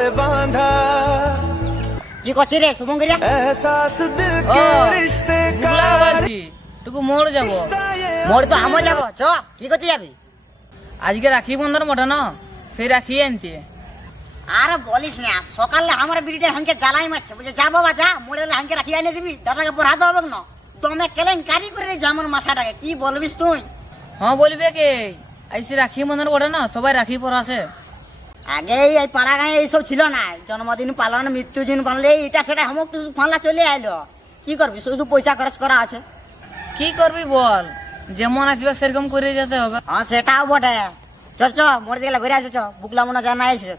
से बांधा কি করছিস রে শুভঙ্করিয়া एहसास दिल ও, के रिश्ते का ভুলা বলছি টুকু মোড় যাবো ये মোর তো আমার যাবো চ কি করতে যাবি আজকে রাখি বন্ধন মোটা না সেই রাখি আনতে আর বলিস না সকালে আমার বিড়িটা হাঙ্কে জ্বালাই মারছে বলছে যা বাবা যা মোড়ে হাঙ্কে রাখি এনে দিবি দাদাকে পড়াতে হবে না তুমি কেলেঙ্কারি করে রেখেছে আমার মাথাটাকে কি বলবিস তুই হ্যাঁ বলবে কে আইসি রাখি বন্ধন ওঠে না সবাই রাখি পরাছে আগে এই পাড়া গাঁয়ে এইসব ছিল না। জন্মদিন পালন মৃত্যুদিন বানলে এইটা সেটা হামক কিছু ফানলা চলে আইলো। কি করবি? শুধু পয়সা খরচ করা আছে। কি করবি বল? যেমন আসবে সেরকম করে যেতে হবে। হ্যাঁ সেটাও বটে। চ চ মরে গেলে ঘুরে আসবে চ বুকলা মনে জানা আসবে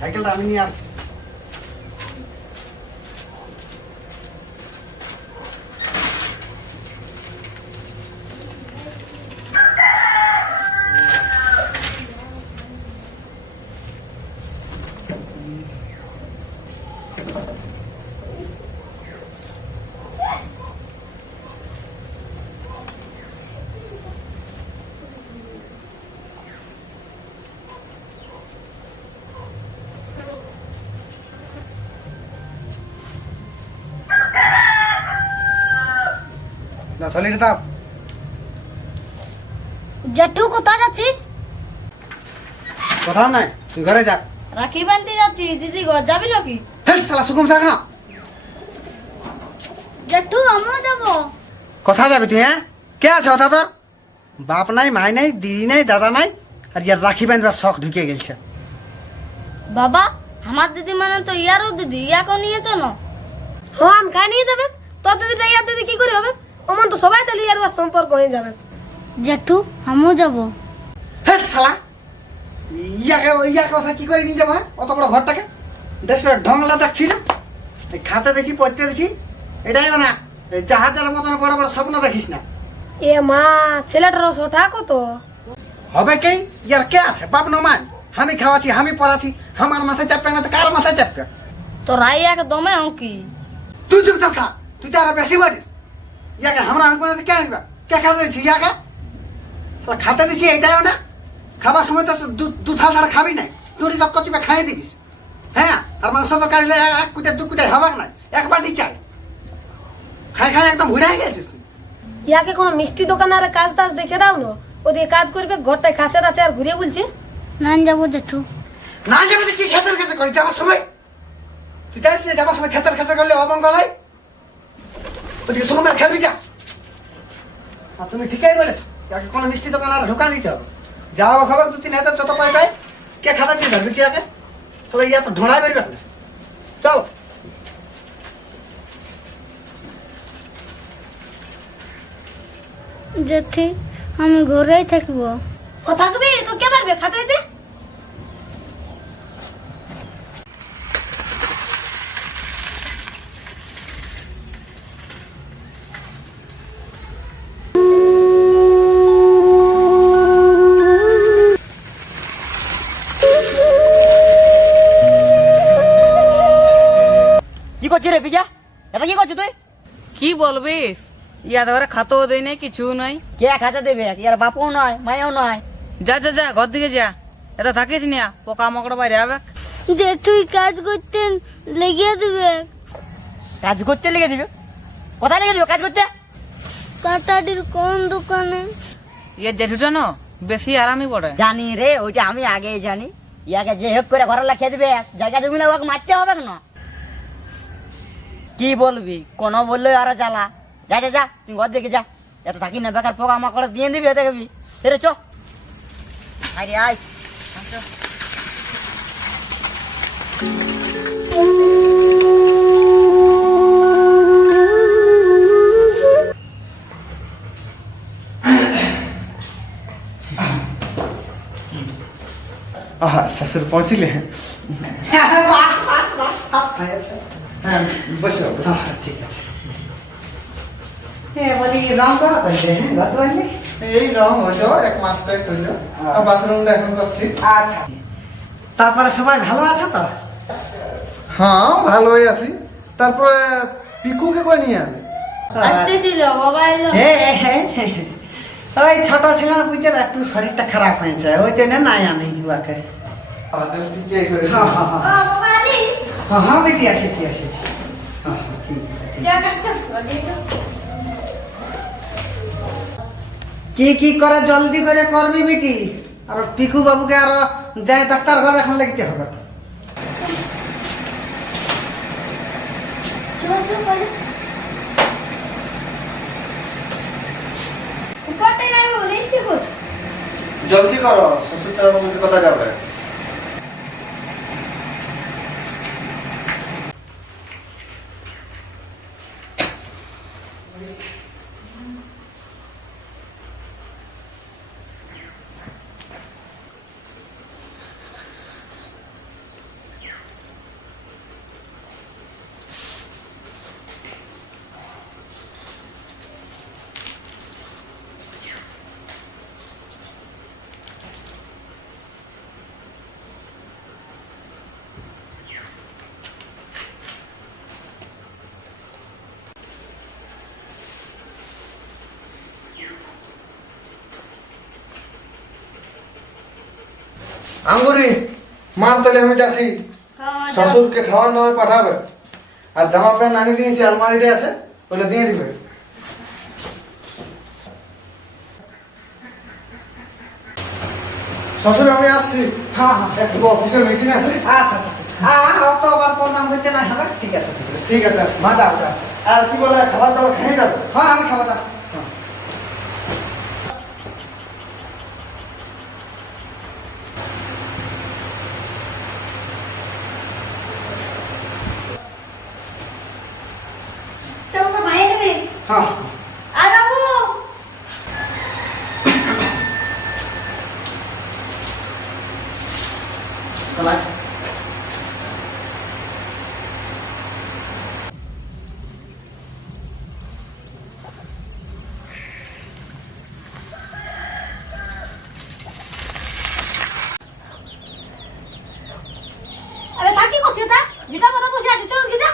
সাইকেলটা আমি নিয়ে আসছি। না থলিটা দাও। জেঠু কোথায় যাচ্ছিস? কোথাও নাই তুই ঘরে যা। রাখি বানতে যাচ্ছি দিদি ঘর যাবি নাকি? হেল শালা সুকুম থাক না। জেঠু আমিও যাব। কোথায় যাবি তুই হ্যাঁ? কে আছে কথা তোর? বাপ নাই মাই নাই দিদি নাই দাদা নাই আর ইয়ার রাখি বাঁধবার শখ ঢুকে গেছে বাবা আমার দিদি মানে তো ইয়ারও দিদি ইয়াকেও নিয়ে চলো। হ্যাঁ খাই নিয়ে যাবে? তোর দিদিটা ইয়ার দিদি কি করে হবে? ওমন তো সবাই তাহলে ইয়ার ওর সম্পর্ক হয়ে যাবে। জেঠু আমিও যাব। হেল শালা। ইয়াকে ইয়াকে কথা কি করে নিয়ে যাব হ্যাঁ? অত বড় ঘরটাকে? দেশের ঢংলা দেখছি না এই খাতে দেখছি পড়তে দেখছি এটাই না এই জাহাজের মতন বড় বড় স্বপ্ন দেখিস না। এ মা ছেলেটারও সোটা কত হবে কে? ইয়ার কে আছে? বাপ নমান আমি খাওয়াছি আমি পড়াছি আমার মাথায় চাপবে না তো কার মাথায় চাপবে? তোর আইয়াকে দমে অঙ্কি তুই চুপ চাপ খা। তুই তো আরও বেশি বাড়িস ইয়াকে আমরা আমি করে কে আনবা? কে খাতে দিচ্ছি ইয়াকে? খাতে দিচ্ছি এইটাও না। খাবার সময় তো দু- থাল ছাড়া খাবি নাই। তুই তো কচিপে খাই দিবিস। হ্যাঁ আর মাংস তো কাটলে এক কুটে দু কুটে হবাক নাই। এক বাটি চাই। খাই খাই একদম ভুড়ে গেছিস তুই। ইয়াকে কোনো মিষ্টি দোকানের কাজ টাজ দেখে দাও না? ওদিকে কাজ করবে ঘরটায় কাছে আছে আর ঘুরে বলছে। না যাব জেঠু। না যাবে কি খেতের খেতে করি যাবার সময়। তুই জানিস না যাবার সময় খেতের খেতে করলে অমঙ্গল হয়। ওদিকে সুগমের খেলবি যা আর তুমি ঠিকই বলেছ ইয়াকে কোনো মিষ্টি দোকান আর ঢোকা দিতে হবে। যাওয়া খবর দু তিন হাজার যত পয়সায় কে খাতা দিয়ে ধরবি কি আগে? তাহলে ইয়া তো ঢোড়াই বেরবে না চল। জেঠি আমি ঘরেই থাকব। ও থাকবি? তো কে পারবে খাতে করছিস রে পিজা এটা কি করছিস তুই? কি বলবি? ইয়া ধরে খাতেও দেয় নাই কিছু নাই। কে খাতে দেবে? ইয়ার বাপও নয় মায়ও নয়। যা যা যা ঘর দিকে যা। এটা থাকিস না পোকা মকড় বাইরে হবে যে তুই কাজ করতে লেগে দিবে। কাজ করতে লেগে দিবে? কোথায় লেগে দিবে কাজ করতে? কাটাডির কোন দোকানে? ইয়ে জেঠুটা না বেশি আরামই পড়ে জানি রে ওইটা আমি আগেই জানি। ইয়াকে যে হোক করে ঘরে লাগিয়ে দিবে জায়গা জমি ওকে মারতে হবে না কি বলবি? কোন বলল আরও জ্বালা। যা যা যা তুই ঘর দেখে যা। এত থাকি না বেকার পোকা মাকড় দিয়ে দিবি এতে দেখবি রে চ। আরে আয়। আহা শ্বশুর পৌঁছিলে হ্যাঁ বাস বাস বাস বাস হ্যাঁ বসো হ্যাঁ ঠিক আছে। হ্যাঁ বলি রং হ্যাঁ গত এই রং হলো এক মাস প্যাক হইল আর বাথরুমটা এখন করছি। আচ্ছা। তারপরে সবাই ভালো আছে তো? হ্যাঁ ভালোই আছি। তারপরে পিকুকে কই নিয়ে আনে আসতেছিল বাবা এলো। হে হে হে, হে। ওই ছোট ছিল না বুঝছে না, একটু শরীরটা খারাপ হয়েছে। ওই জন্য নাই আনি আমাদের করে হ্যাঁ হ্যাঁ হ্যাঁ হ্যাঁ বেটি এসেছি এসেছি হ্যাঁ ঠিক কি কি করে জলদি করে করবি বেটি? আর পিকু বাবুকে আরও যাই ডাক্তার ঘরে এখন লিখতে হবে। জলদি করো মধ্যে কথা যাবে। আঙ্গুরি মান তাহলে আমি যাচ্ছি। শ্বশুরকে খাওয়ার নামে পাঠাবে। আর জামা প্যান্ট আনি দিয়েছি আলমারিতে আছে ওগুলো দিয়ে দিবে। শ্বশুর আমি আসছি। হ্যাঁ হ্যাঁ। একটু অফিসের মিটিং আছে। আচ্ছা আচ্ছা হ্যাঁ হ্যাঁ অত আবার প্রণাম হইতে না হবে ঠিক আছে ঠিক আছে। ঠিক আছে মা যাও যাও। আর কি বলে খাবার দাবার খেয়ে যাব? হ্যাঁ আমি খাবার যাও চলো তো ভাই দেবে হ্যাঁ আর বাবু চলা আরে থাকি করছিস তা যেটা কথা বসে আছে চল কি যা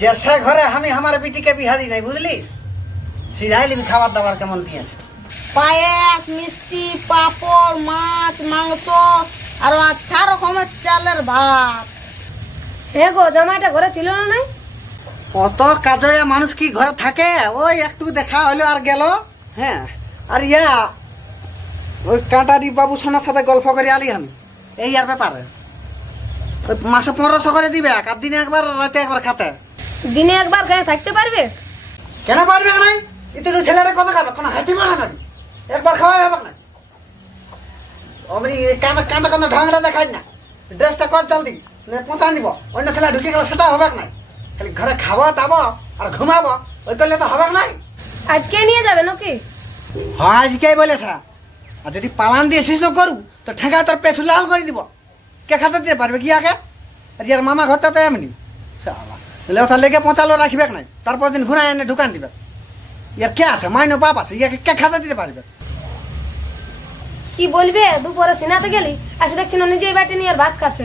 জেসে ঘরে আমি আমার বেটিকে বিহা দিই নাই বুঝলি? সিধাই লিবি খাবার দাবার কেমন দিয়েছে। পায়েস মিষ্টি পাপড় মাছ মাংস আর আচ্ছা রকমের চালের ভাত। হে গো জামাইটা ঘরে ছিল না নাই? কত কাজে মানুষ কি ঘরে থাকে? ওই একটু দেখা হলো আর গেল হ্যাঁ। আর ইয়া ওই কাঁটারি বাবু সোনার সাথে গল্প করে আলি আমি এই আর ব্যাপারে। ওই মাসে পনেরোশো করে দিবে আর দিনে একবার রাতে একবার খাতে। দিনে একবার গায়ে থাকতে পারবে? কেন পারবে নাই? ইতুটু ছেলেরা কত খাবে? কোনো হাতি মারা নাকি একবার খাওয়াই হবে না। অমনি কান্দা কান্দা কান্দা ঢাংটা দেখাই না। ড্রেসটা কর জলদি নে পৌঁছান দিব অন্য ছেলে ঢুকে গেলে সেটা হবে নাই খালি ঘরে খাব দাবো আর ঘুমাবো। ওই করলে তো হবে নাই। আজকে নিয়ে যাবে নাকি? হ্যাঁ আজকেই বলেছে। আর যদি পালান দিয়ে শিশু করু তো ঠেকা তোর পেছু লাল করে দিব। কে খাতে দিতে পারবে কি আগে? আর ইয়ার মামা ঘরটা তো এমনি। তাহলে ওটা লেগে পচালো রাখবে নাই। তারপর দিন ঘুরাই এনে ঢুকান দিবে। ইয়ার কে আছে? মাইনো বাপ আছে। ইয়াকে কে খাতে দিতে পারবে? কি বলবে? দুপুরে সিনাতে গেলি? আসে দেখছি না নিজেই বাটি নিয়ে আর ভাত খাচ্ছে।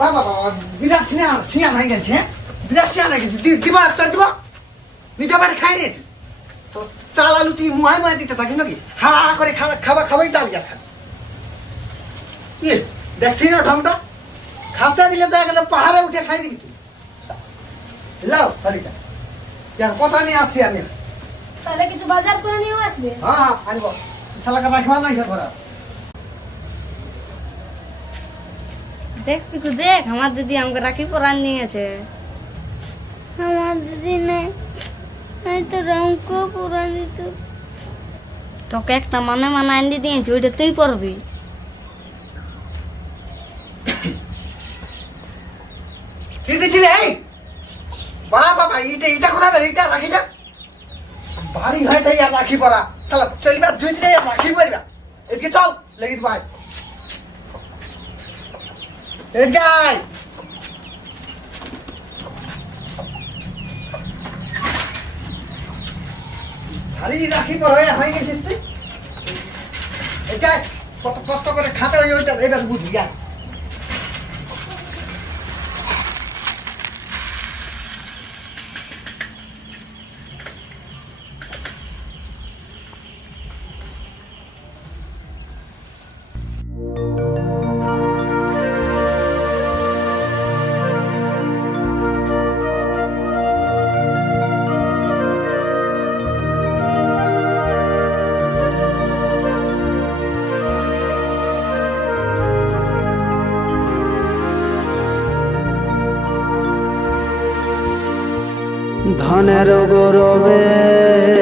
বাবা বাবা বিরাট সিনেমা সিয়ান হয়ে গেছে হ্যাঁ? বিরাট সিয়ান হয়ে গেছে। দিবা তোর দিব। নিজে বাড়ি খাই নিয়েছিস তো চাল আলু তুই মুহাই মুহাই দিতে থাকিস নাকি? হা করে খাওয়া খাবার খাবাই ডাল গিয়া খা ইয়ে দেখছি না ঢংটা? খাতে দিলে তো গেলে পাহাড়ে উঠে খাই দিবি তুই। লাও শালিটা। ইয়ার কথা নিয়ে আসছি আমি। তাহলে কিছু বাজার করে নিয়েও আসবে? হ্যাঁ আনব। শালাকে রাখবা নাই ঘরে দেখ পিকু দেখ আমার দিদি আমাকে রাখি পরান নিয়েছে। আমার দিদি নেই। তোকে একটা মানে মানে আনি দিয়েছি, ওইটা তুই রে এই? বাবা এইটা এইটা কোথায় এইটা বাড়ি হয়ে যাই আর রাখি পড়া। চলো চলবা, দুই দিনে রাখি পড়বা। চল, লেগে ভাই। ভারী রাখি এদিকে কত কষ্ট করে খাতে ওইটা এবার বুঝবি আয়। ধনের গৌরবে।